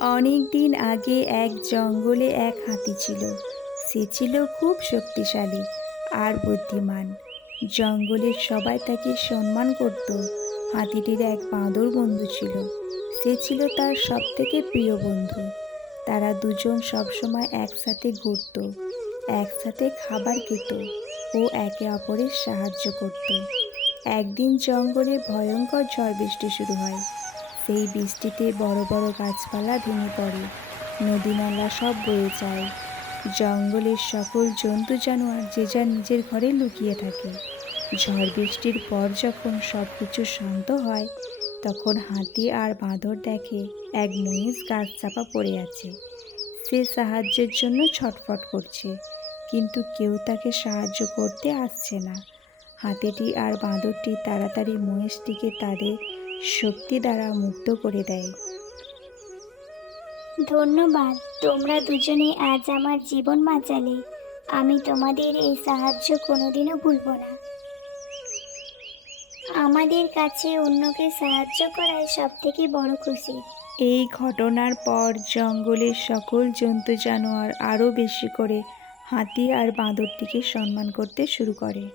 অনেক দিন আগে এক জঙ্গলে এক হাতি ছিল। সে ছিল খুব শক্তিশালী আর বুদ্ধিমান। জঙ্গলের সবাই তাকে সম্মান করত। হাতিটির এক বাঁদর বন্ধু ছিল। সে ছিল তার সব থেকে প্রিয় বন্ধু। তারা দুজন সবসময় একসাথে ঘুরত, একসাথে খাবার খেত ও একে অপরের সাহায্য করত। একদিন জঙ্গলে ভয়ঙ্কর ঝড় বৃষ্টি শুরু হয়। সেই বৃষ্টিতে বড় বড় গাছপালা ভেঙে পড়ে। নদী নালা সব বয়ে যায়। জঙ্গলের সকল জন্তু জানোয়ার যে যার নিজের ঘরে লুকিয়ে থাকে। ঝড় বৃষ্টির পর যখন সব কিছু শান্ত হয়, তখন হাতি আর বাঁদর দেখে এক মহিষ গাছ চাপা পড়ে আছে। সে সাহায্যের জন্য ছটফট করছে, কিন্তু কেউ তাকে সাহায্য করতে আসছে না। হাতিটি আর বাঁদরটি তাড়াতাড়ি মহিষটিকে তাদের শক্তি দ্বারা মুক্ত করে দেয়। ধন্যবাদ তোমরা দুজনে আজ আমার জীবন বাঁচালে। আমি তোমাদের এই সাহায্য কোনোদিনও ভুলব না। আমাদের কাছে অন্যকে সাহায্য করাই সব থেকে বড় খুশি। এই ঘটনার পর জঙ্গলের সকল জন্তু জানোয়ার আরও বেশি করে হাতি আর বাঁদরটিকে সম্মান করতে শুরু করে।